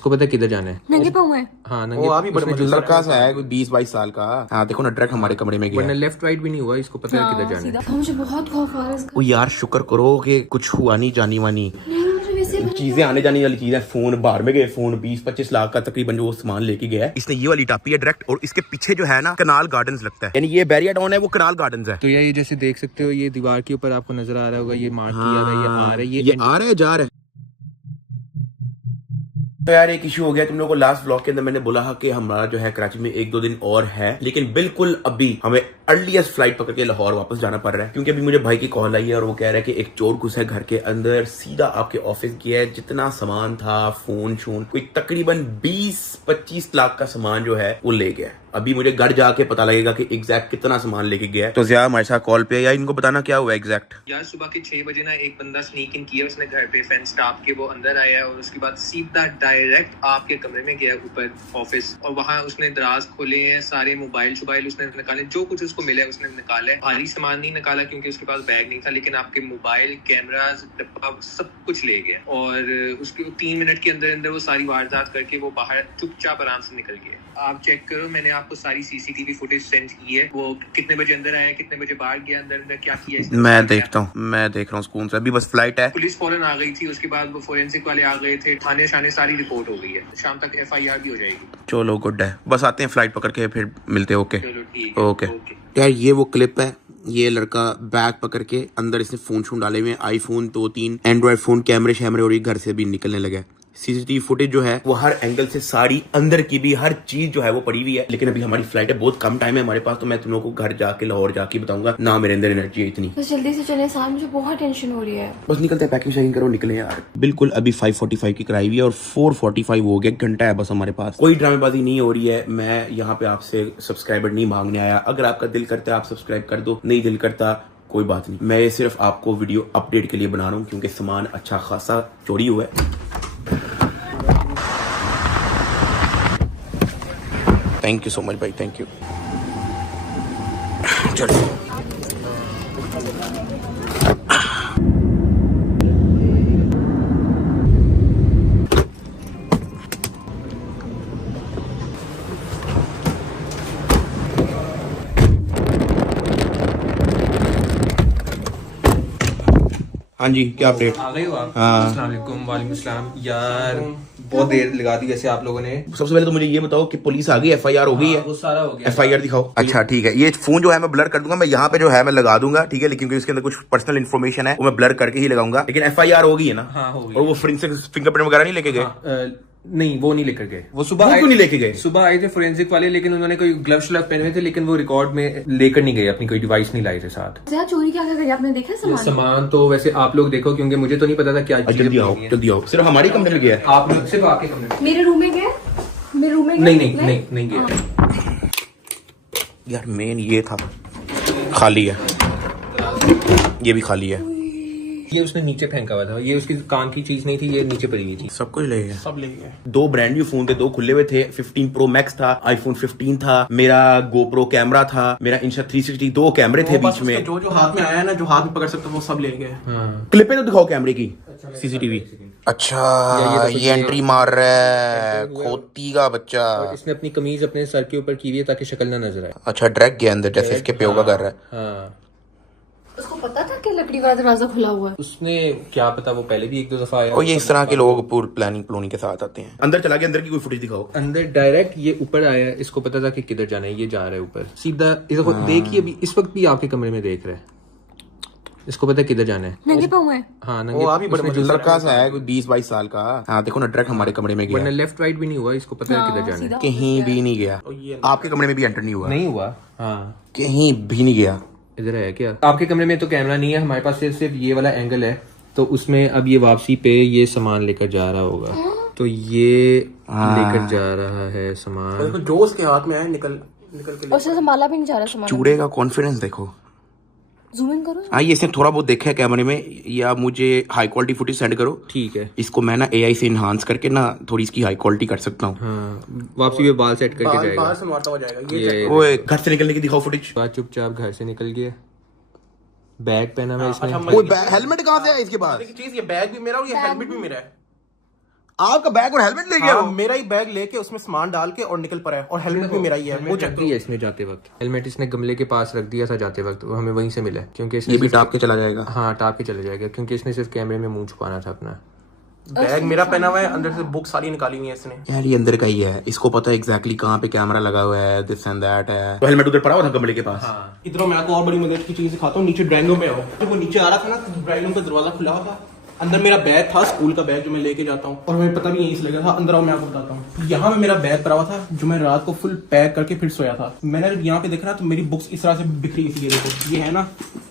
इसको पता है किधर जाना है? नंगे पाँव है। हाँ वो अभी बड़े लड़का सा है, कोई 20-22 साल का। हाँ देखो ना, डायरेक्ट हमारे कमरे में गया। वरना लेफ्ट राइट भी नहीं हुआ, इसको पता है किधर जाना है। मुझे बहुत खौफ आ रहा है इसका। ओ यार शुक्र करो कि कुछ हुआ नहीं, जानी वानी चीजें आने जाने वाली चीजें। फोन बाहर में गए, फोन 20-25 लाख का तकरीबन जो सामान लेके गया है। इसने ये वाली टापी है डायरेक्ट, और इसके पीछे जो है ना कनाल गार्डन्स लगता है, यानी ये बैरियर डाउन है, वो कनाल गार्डन्स है। तो ये जैसे देख सकते हो, ये दीवार के ऊपर आपको नजर आ रहा होगा, ये मार्क किया हुआ है, ये आ रहा है, ये आ रहा है, जा रहा है। तो यार एक इशू हो गया। तुम लोगों को लास्ट व्लॉग के अंदर मैंने बोला कि हमारा जो है कराची में 1-2 दिन और है, लेकिन बिल्कुल अभी हमें अर्लीस्ट फ्लाइट पकड़ के लाहौर वापस जाना पड़ रहा है, क्योंकि अभी मुझे भाई की कॉल आई है और वो कह रहा है कि एक चोर घुसा है घर के अंदर, सीधा आपके ऑफिस गया है, जितना सामान था, फोन शोन, कोई तकरीबन 20-25 लाख का सामान जो है वो ले गया। अभी मुझे घर जाके पता लगेगा कि एग्जैक्ट कितना सामान लेके गया है। तो ज़िया हमारे साथ कॉल पे है, या इनको बताना क्या हुआ एग्जैक्ट। यार सुबह के 6 बजे ना एक बंदा स्नीक इन किया उसने घर पे, फेंस टाप के वो अंदर आया है, और उसके बाद सीधा डायरेक्ट आपके कमरे में गया ऊपर ऑफिस, और वहाँ उसने दराज खोले हैं, सारे मोबाइल उसने निकाले, जो कुछ उसको मिला है उसने निकाला है। भारी सामान नहीं निकाला क्योंकि उसके पास बैग नहीं था, लेकिन आपके मोबाइल, कैमरास, डब्बा सब कुछ ले गया। और उसके 3 मिनट के अंदर अंदर वो सारी वारदात करके वो बाहर चुपचाप आराम से निकल गया। आप चेक करो, मैंने आपको सारी सीसीटीवी फुटेज सेंड की है, वो कितने बजे अंदर आया, कितने बजे बाहर गया, अंदर क्या किया। मैं देखता हूँ, मैं देख रहा हूँ सुकून से। अभी बस फ्लाइट है, पुलिस फौरन आ गई थी, उसके बाद वो फोरेंसिक वाले आ गए थे, थाने शाने सारी रिपोर्ट हो गई है, शाम तक FIR भी हो जाएगी। चलो गुड है, बस आते हैं फ्लाइट पकड़ के फिर मिलते हैं। ओके चलो ठीक है, ओके। यार ये वो क्लिप है, ये लड़का बैग पकड़ के अंदर इसने फोन शोन डाले हुए, आईफोन 2-3 एंड्रॉइड फोन, कैमरे शैमरे, और ये घर से भी निकलने लगा है। सीसीटीवी फुटेज जो है वो हर एंगल से, सारी अंदर की भी हर चीज जो है वो पड़ी हुई है। लेकिन अभी हमारी फ्लाइट है, बहुत कम टाइम है हमारे पास, तो मैं तुम लोगों को घर जाके लाहौर जाके बताऊंगा ना, मेरे अंदर एनर्जी है इतनी। बस जल्दी से चले साहब, मुझे बहुत टेंशन हो रही है। बस निकलते हैं, पैकिंग शैकिंग करो, निकले यार। बिल्कुल अभी 5:45 की कराई हुई है और 4:45 हो गया, घंटा है बस हमारे पास। कोई ड्रामेबाजी नहीं हो रही है। मैं यहाँ पे आपसे सब्सक्राइबर नहीं मांगने आया। अगर आपका दिल करता है आप सब्सक्राइब कर दो, नहीं दिल करता कोई बात नहीं। मैं ये सिर्फ आपको वीडियो अपडेट के लिए बना रहा हूँ, क्योंकि सामान अच्छा खासा चोरी हुआ है। थैंक यू सो मच भाई, थैंक यू। चलो हाँ जी, क्या अपडेट? आ गए हो आप? हाँ। अस्सलाम वालेकुम। वालेकुम अस्सलाम। यार बहुत देर लगा दी वैसे आप लोगों ने। सबसे पहले तो मुझे ये बताओ कि पुलिस आ गई, FIR हो गई है? वो सारा हो गया। FIR दिखाओ। अच्छा ठीक है, ये फोन जो है मैं ब्लर कर दूंगा, मैं यहाँ पे जो है मैं लगा दूंगा, ठीक है, लेकिन क्योंकि इसके अंदर कुछ पर्सनल इन्फॉर्मेशन है वो मैं ब्लर करके ही लगाऊंगा। लेकिन FIR हो गई है ना? हाँ हो गई। और वो फोरेंसिक फिंगरप्रिंट वगैरह नहीं लेके गए? नहीं वो नहीं लेकर गए। वो सुबह क्यों नहीं लेके गए? सुबह आए थे फोरेंसिक वाले, लेकिन उन्होंने कोई ग्लव श्लव पहने हुए थे, लेकिन वो रिकॉर्ड में लेकर नहीं गए, अपनी कोई डिवाइस नहीं लाए थे साथ। क्या चोरी क्या करी आपने देखा सामान? सामान तो वैसे आप लोग देखो, क्योंकि मुझे तो नहीं पता था क्या। जल्दी आओ, जल्दी आओ। सिर्फ हमारी कमरे में गया है? आप लोग सिर्फ आपके कमरे में? मेरे रूम में गए? मेरे रूम में नहीं गया। यार मेन ये था, खाली है, ये भी खाली है। ये उसने नीचे फेंका हुआ था, ये उसकी काम की चीज नहीं थी, ये नीचे पड़ी हुई थी। सब कुछ ले गया, सब ले गया। 2 ब्रांड न्यू फोन थे, 2 खुले हुए थे। 15 Pro Max था, iPhone 15 था, मेरा GoPro कैमरा था, मेरा Insta360, 2 कैमरे थे बीच में। जो हाथ में आया ना, जो हाथ में पकड़ सकता वो सब ले गए। क्लिपें तो दिखाओ कैमरे की, CCTV। अच्छा ये एंट्री मार रहा है, खोती का बच्चा। इसने अपनी कमीज अपने सर के ऊपर की हुई है ताकि शक्ल ना नजर आए। अच्छा डायरेक्ट गया अंदर, जैसे इसके प्यो का कर रहा है। हाँ। उसको पता था कि लकड़ी वाला दरवाजा खुला हुआ है? उसने क्या पता, वो पहले भी 1-2 दफा आया। और ये इस तरह के लोग पूरी प्लानिंग के साथ आते हैं। अंदर चला गया, अंदर की कोई फुटेज दिखाओ। अंदर डायरेक्ट ये ऊपर आया, इसको पता था कि किधर जाना है, ये जा रहा है ऊपर सीधा। इसको देखिए, अभी इस वक्त भी आपके कमरे में देख रहा है, इसको पता है किधर जाना है। नंगे पाँव है। हाँ वो अभी बड़े लड़का सा है, कोई 20-22 साल का। हाँ देखो ना, डायरेक्ट हमारे कमरे में गया। वरना लेफ्ट राइट भी नहीं हुआ, इसको पता है किधर जाना है। कहीं भी नहीं गया। आपके कमरे में भी एंटर नहीं हुआ? नहीं हुआ। हाँ कहीं भी नहीं गया। इधर है क्या? आपके कमरे में तो कैमरा नहीं है, हमारे पास सिर्फ ये वाला एंगल है, तो उसमें अब ये वापसी पे ये सामान लेकर जा रहा होगा, तो ये लेकर जा रहा है सामान। जो उसके हाथ में है निकल के। उससे संभाला भी नहीं जा रहा सामान। चूड़े का कॉन्फिडेंस देखो। जूम इन करो। हाँ ये इसने थोड़ा बहुत देखा है कैमरे में, या मुझे हाई क्वालिटी फुटेज सेंड करो। ठीक है, इसको मैं ना AI से इनहांस करके ना थोड़ी इसकी हाई क्वालिटी कर सकता हूँ। हाँ वापसी पे बाल सेट करके जाएगा। बाहर से मारता हुआ जाएगा ये ओए घर से निकलने की दिखाओ फुटेज। बात चुपचाप घर से निकल गया, बैग पहना हुआ इसने। हेलमेट कहाँ से आया इसके पास? चीज, ये बैग भी मेरा और ये हेलमेट भी मेरा है। आपका बैग और हेलमेट ले गया हाँ, वो? मेरा ही बैग लेके उसमें सामान डाल के और निकल पड़ा है, और हेलमेट भी मेरा ही है। वो रख दिया इसने जाते वक्त, हेलमेट इसने गमले के पास रख दिया था जाते वक्त, वो हमें वहीं से मिला क्योंकि इसने ये भी टाप के चला जाएगा। हाँ टाप के चले जाएगा क्योंकि इसने सिर्फ कैमरे में मुंह छुपाना था अपना। बैग मेरा पहना हुआ है, अंदर से बुक सारी निकाली हुई है इसने। यार ये अंदर का ही है, इसको पता है एग्जैक्टली कहाँ पे कैमरा लगा हुआ है, दिस एंड दैट है। तो हेलमेट उधर पड़ा हुआ था कमरे के पास। इधर मैं आपको और बड़ी मदद की चीज दिखाता हूँ। नीचे ड्राइंग रूम में आओ। जब वो नीचे आ रहा था ना, तो ड्राइंग रूम का दरवाजा खुला हुआ था, अंदर मेरा बैग था, स्कूल का बैग जो मैं लेके जाता हूँ, और हमें पता भी यहीं से लगा था। अंदर आओ मैं आपको बताता हूँ। यहाँ पे मेरा बैग पड़ा हुआ था जो मैं रात को फुल पैक करके फिर सोया था। मैंने जब यहाँ पे देखा ना तो मेरी बुक्स इस तरह से बिखरी हुई थी। ये देखो, ये है ना,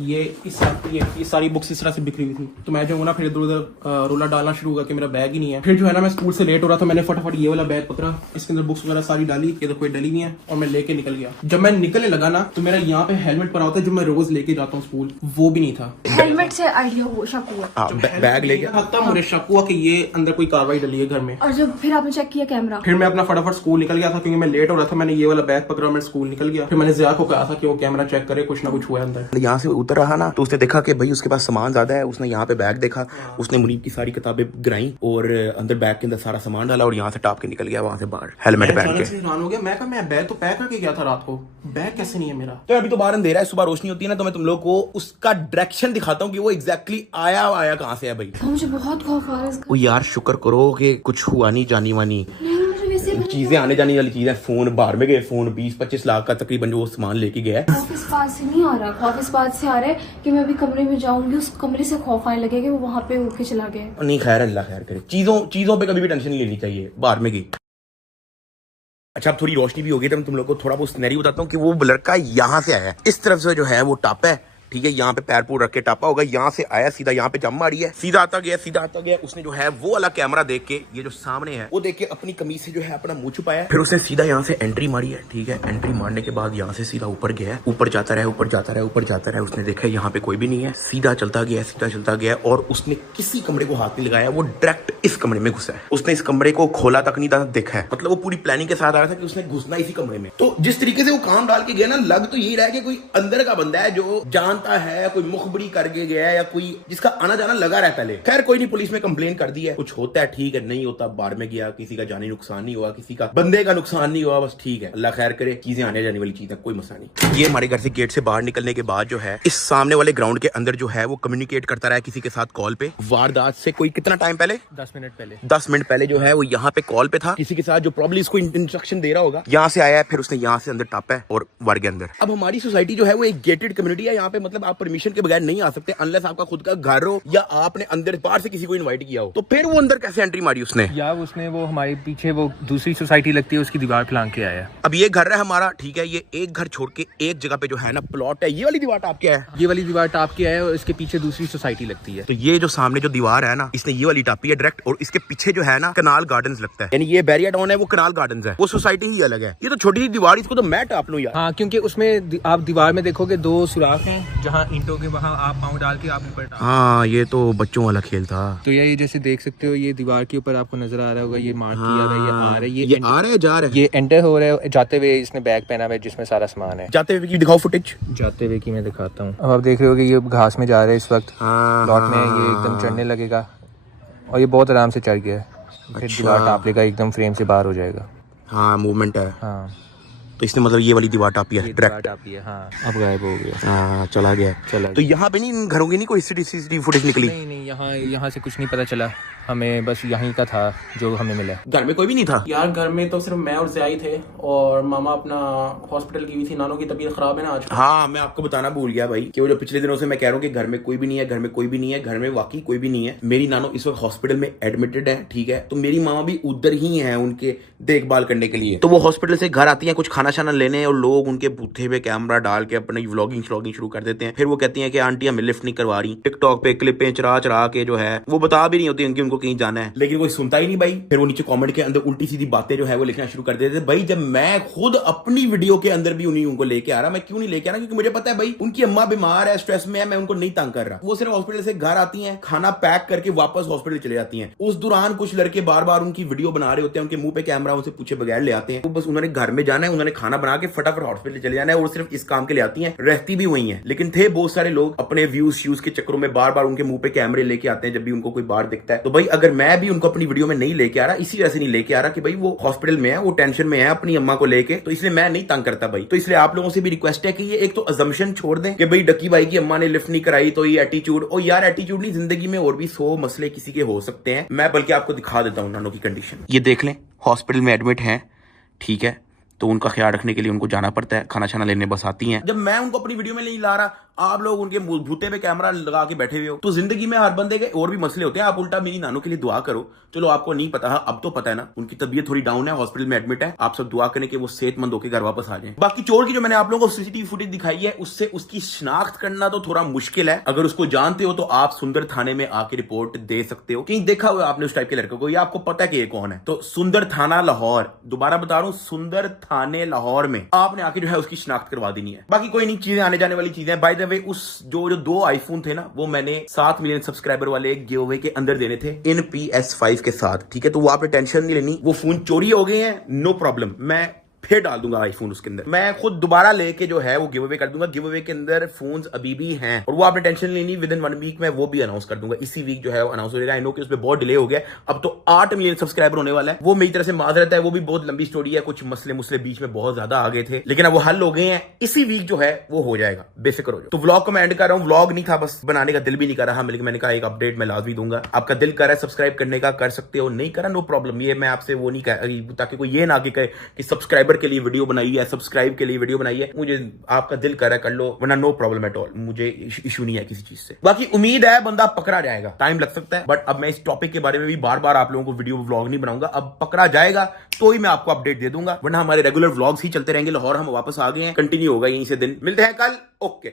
ये सारी बुक्स इस तरह से बिखरी हुई थी। तो मैं जो ना फिर इधर उधर रोला डालना शुरू हुआ कि मेरा बैग ही नहीं है। फिर जो है ना मैं स्कूल से लेट हो रहा था, मैंने फटाफट ये वाला बैग पकड़ा, इसके अंदर बुक्स वगैरह सारी डाली, ये तो कोई डली नहीं है, और मैं लेके निकल गया। जब मैं निकलने लगा ना तो मेरा यहाँ पे हेलमेट पड़ा होता है जो मैं रोज लेके जाता हूँ स्कूल, वो भी नहीं था। हेलमेट से आइडिया हुआ, शक हुआ। बैग ले गया, तब मुझे शक हुआ कि ये अंदर कोई कार्रवाई डली है घर में। और जब फिर आपने चेक किया कैमरा? फिर मैं अपना फटाफट स्कूल निकल गया था क्योंकि मैं लेट हो रहा था। मैंने ये वाला बैग पकड़ा, मैं स्कूल निकल गया। फिर मैंने जिया को कहा था कि वो कैमरा चेक करे, कुछ ना कुछ हुआ अंदर। यहाँ से उतर रहा ना तो उसने देखा कि भाई उसके पास सामान ज्यादा है। उसने यहाँ पे बैग देखा, उसने मुनीब की सारी किताबें गिराई और अंदर बैग के अंदर सारा सामान डाला और यहाँ से टाप के निकल गया वहां से बाहर हेलमेट पहन के। हैरान हो गया मैं, कहा मैं बैग तो पैक करके गया था रात को, बैग कैसे नहीं है मेरा। तो अभी तो बाहर अंधेरा है, सुबह रोशनी होती है ना तो मैं तुम लोग को उसका डायरेक्शन दिखाता हूँ कि वो एग्जैक्टली आया कहाँ से है भाई। मुझे बहुत खौफ आ रहा है इसका। वो यार शुक्र करो कि कुछ हुआ नहीं जानी वानी। मुझे वैसे चीजें आने जाने वाली चीजें, फोन बाहर में गए, फोन 20-25 लाख का तकरीबन जो वो सामान लेके गया है। खौफ इस बात से नहीं आ रहा, खौफ इस बात से आ रहा है कि मैं अभी कमरे में जाऊंगी, उस कमरे से खौफ आने लगेगा, वो वहां पे उठ के चला गया। नहीं खैर, अल्लाह खैर करे। चीजों पे कभी भी टेंशन नहीं लेनी चाहिए, बाहर में गई। अच्छा अब थोड़ी रोशनी भी होगी तो मैं तुम लोग को थोड़ा बहुत सिनेरियो बताता हूँ कि वो लड़का यहाँ से आया है, इस तरफ से जो है वो टापा है, ठीक है, यहाँ पे पैर पूर रख के टापा होगा, यहाँ से आया सीधा यहाँ पे जम मारी है, सीधा आता गया। उसने जो है वो वाला कैमरा देख के, ये जो सामने है वो देख के अपनी कमीज से जो है अपना मुंह छुपाया, फिर उसने सीधा यहाँ से एंट्री मारी है, ठीक है। एंट्री मारने के बाद यहाँ से सीधा ऊपर गया, ऊपर जाता रहा। उसने देखा यहाँ पे कोई भी नहीं है, सीधा चलता गया और उसने किसी कमरे को हाथ नहीं लगाया, वो डायरेक्ट इस कमरे में घुसा है। उसने इस कमरे को खोला तक नहीं था, देखा है, मतलब वो पूरी प्लानिंग के साथ आया था कि उसने घुसना इसी कमरे में। तो जिस तरीके से वो काम डाल के गया ना, लग तो यही रहा है कि कोई अंदर का बंदा है जो जानता है, कोई मुखबरी करके गया है या कोई जिसका आना जाना लगा रहता है। खैर कोई नहीं, पुलिस में कंप्लेन कर दी है, कुछ होता है ठीक है, नहीं होता बाहर में गया, किसी का जानी नुकसान नहीं हुआ, किसी का बंदे का नुकसान नहीं हुआ, बस ठीक है, अल्लाह खैर करे। चीजें आने जाने वाली चीज है, कोई मसला नहीं। ये हमारे घर से गेट से बाहर निकलने के बाद जो है इस सामने वाले ग्राउंड के अंदर जो है वो कम्युनिकेट करता रहा किसी के साथ कॉल पे। वारदात से कोई कितना टाइम पहले, 10 मिनट पहले 10 मिनट पहले जो है वो यहाँ पे कॉल पे था किसी के साथ जो प्रॉब्लम इसको इंस्ट्रक्शन दे रहा होगा। यहाँ से आया है, फिर उसने यहाँ से अंदर टापा है और वर्ग के अंदर। अब हमारी सोसाइटी जो है वो एक गेटेड कम्युनिटी है, यहाँ पे मतलब आप परमिशन के बगैर नहीं आ सकते अनलेस आपका खुद का घर हो या आपने अंदर बाहर से किसी को इनवाइट किया हो। तो फिर वो अंदर कैसे एंट्री मारी उसने? यार उसने वो हमारे पीछे वो दूसरी सोसाइटी लगती है उसकी दीवार फलांग के आया। अब ये घर है हमारा, ठीक है, ये एक घर छोड़ के एक जगह पे जो है ना प्लॉट है, ये वाली दीवार टाप के है, ये वाली दीवार टाप के आया और इसके पीछे दूसरी सोसाइटी लगती है। तो ये जो सामने जो दीवार है ना, इसने ये वाली टापी है डायरेक्ट, और इसके पीछे जो है ना कनाल गार्डन्स लगता है, यानी ये बैरिया टाउन है, वो कनाल गार्डन्स है, वो सोसाइटी ही अलग है। ये तो छोटी सी दीवार, इसको तो मैं टाप लूं यार। हाँ, क्योंकि उसमें आप दीवार में देखोगे 2 सुराख हैं, जहाँ ईंटों के वहाँ आप पाँव डाल के आप ऊपर टाप। हाँ ये तो बच्चों वाला खेल था। तो ये जैसे देख सकते हो, ये दीवार के ऊपर आपको नजर आ रहा होगा, ये मार्क किया हुआ है, ये आ रहा है, ये आ रहा है, जा रहा है, ये एंटर हो रहा है। जाते हुए इसने बैग पहना हुआ है जिसमें सारा सामान है। जाते हुए की दिखाओ फुटेज, जाते हुए की मैं दिखाता हूँ। अब आप देख रहे हो कि ये घास में जा रहा है इस वक्त, प्लॉट में ये एकदम चढ़ने लगेगा और ये बहुत आराम से चढ़ गया है। फिर दीवार टाप लेगा, एकदम फ्रेम से बाहर हो जाएगा। हाँ मूवमेंट है। हाँ तो इसने मतलब ये वाली दीवार टापी है डायरेक्ट। हाँ, अब गायब हो गया। हाँ चला गया। तो यहाँ पे नहीं, इन घरों की नहीं कोई सीसीटीवी फुटेज निकली? नहीं, यहाँ से कुछ नहीं पता चला हमें, बस यहीं का था जो हमें मिला। घर में कोई भी नहीं था यार, घर में तो सिर्फ मैं और ज़ियाई थे और मामा अपना हॉस्पिटल की हुई थी, नानों की तबीयत खराब है ना आज। हाँ मैं आपको बताना भूल गया भाई कि वो जो पिछले दिनों से मैं कह रहा हूँ कि घर में कोई भी नहीं है, घर में कोई भी नहीं है, घर में वाकई कोई भी नहीं है। मेरी नानो इस वक्त हॉस्पिटल में एडमिटेड है, ठीक है, तो मेरी मामा भी उधर ही है उनके देखभाल करने के लिए। तो वो हॉस्पिटल से घर आती है कुछ खाना शाना लेने और लोग उनके बूथे पे कैमरा डाल के अपनी व्लॉगिंग शुरू कर देते हैं। फिर वो कहती हैं कि आंटी हमें लिफ्ट नहीं करवा रही, टिकटॉक पे क्लिपें चरा के जो है वो बता भी नहीं होती उनको कहीं जाना है, लेकिन कोई सुनता ही नहीं भाई। फिर वो नीचे कमेंट के अंदर उल्टी सीधी बातें जो है वो लिखना शुरू कर देते थे। भाई जब मैं खुद अपनी वीडियो के अंदर भी उन्हीं उनको लेके आ रहा, मैं क्यों नहीं लेके आ रहा? क्योंकि मुझे पता है भाई उनकी अम्मा बीमार है, स्ट्रेस में है, मैं उनको नहीं तंग कर रहा। वो सिर्फ हॉस्पिटल से घर आती हैं, खाना पैक करके वापस हॉस्पिटल चले जाती हैं। उस दौरान कुछ लड़के बार बार उनकी वीडियो बना रहे होते हैं, उनके मुंह पे कैमरा उनसे पूछे बगैर ले आते हैं। वो बस उन्होंने घर में जाना है, उन्होंने खाना बना के फटाफट हॉस्पिटल चले जाना है और सिर्फ इस काम के लिए आती हैं, रहती भी वही हैं। लेकिन थे बहुत सारे लोग अपने व्यूज के चक्करों में बार बार उनके मुंह पे कैमरे लेके आते हैं जब भी उनको कोई बाहर दिखता है। तो भाई अगर मैं भी उनको अपनी वीडियो में नहीं लेके आ रहा, इसी वजह से नहीं लेके आ रहा कि भाई वो हॉस्पिटल में है, वो टेंशन में है अपनी अम्मा को लेके, तो इसलिए मैं नहीं तंग करता भाई। तो इसलिए आप लोगों से भी रिक्वेस्ट है कि ये एक तो अजम्पशन छोड़ दें कि भाई डक्की भाई की अम्मा ने लिफ्ट नहीं कराई तो ये एटीट्यूड। और यार एटीट्यूड नहीं, जिंदगी में और भी 100 मसले किसी के हो सकते हैं। मैं बल्कि आपको दिखा देता हूं नानों की कंडीशन। ये देख लें, हॉस्पिटल में एडमिट हैं, ठीक है, तो उनका ख्याल रखने के लिए उनको जाना पड़ता है, खाना छाना लेने बस आती हैं। जब मैं उनको अपनी वीडियो में नहीं ला रहा, आप लोग उनके भूते पे कैमरा लगा के बैठे हुए हो। तो जिंदगी में हर बंदे के और भी मसले होते हैं। आप उल्टा मेरी नानों के लिए दुआ करो। चलो आपको नहीं पता, अब तो पता है ना, उनकी तबीयत थोड़ी डाउन है, हॉस्पिटल में एडमिट है। आप सब दुआ करें कि वो सेहतमंद होकर घर वापस आ जाए। बाकी चोर की जो मैंने आप लोगों को सीसीटीवी फुटेज दिखाई है, उससे उसकी शिनाख्त करना तो थोड़ा मुश्किल है। अगर उसको जानते हो तो आप सुंदर थाने में आके रिपोर्ट दे सकते हो। कहीं देखा हुआ आपने उस टाइप के लड़के को, या आपको पता है कि ये कौन है। तो सुंदर थाना लाहौर, दोबारा बता रहा हूं, सुंदर थाने लाहौर में आपने आके जो है उसकी शिनाख्त करवा देनी है। बाकी कोई नहीं, चीजें आने जाने वाली चीजें। बाय द वे, उस जो 2 आईफोन थे ना, वो मैंने 7 मिलियन सब्सक्राइबर वाले गिवअवे के अंदर देने थे इन PS5 के साथ, ठीक है। तो वो आपने टेंशन नहीं लेनी, वो फोन चोरी हो गए हैं, नो प्रॉब्लम, मैं फिर डाल दूंगा आईफोन उसके अंदर। मैं खुद दोबारा लेके जो है वो गिव अवे कर दूंगा। गिव अवे के अंदर फोन्स अभी भी हैं और वो आपने टेंशन लेनी, विद इन 1 वीक में वो भी अनाउंस कर दूंगा। इसी वीक जो है वो अनाउंस हो जाएगा। आई नो कि उसमें बहुत डिले हो गया, अब तो 8 मिलियन सब्सक्राइबर होने वाला है। वो मेरी तरफ से माजरत है, वो भी बहुत लंबी स्टोरी है, कुछ मसले बीच में बहुत ज्यादा आ गए थे, लेकिन अब वो हल हो गए हैं। इसी वीक जो है वो हो जाएगा, बेफिक्र हो जाओ। तो व्लॉग को मैं एंड कर रहा हूँ। व्लॉग नहीं था, बस बनाने का दिल भी नहीं कर रहा, लेकिन मैंने कहा एक अपडेट मैं लाजमी दूंगा। आपका दिल कर रहा है सब्सक्राइब करने का, कर सकते हो, नहीं करा नो प्रॉब्लम। ये मैं आपसे वो नहीं कह, ताकि कोई ये ना कहे कि सब्सक्राइबर के लिए वीडियो बनाई है, सब्सक्राइब के लिए वीडियो बनाई है। मुझे आपका दिल कर रहा है कर लो, वरना नो प्रॉब्लम एट ऑल, मुझे इशू नहीं है किसी चीज से। बाकी उम्मीद है बंदा पकड़ा जाएगा, टाइम लग सकता है, बट अब मैं इस टॉपिक के बारे में भी बार बार आप लोगों को वीडियो व्लॉग नहीं बनाऊंगा। अब पकड़ा जाएगा तो ही मैं आपको अपडेट दे दूंगा, वरना हमारे रेगुलर व्लॉग्स ही चलते रहेंगे। लाहौर हम वापस आ गए हैं, कंटिन्यू होगा यहीं से दिन। मिलते हैं कल, ओके।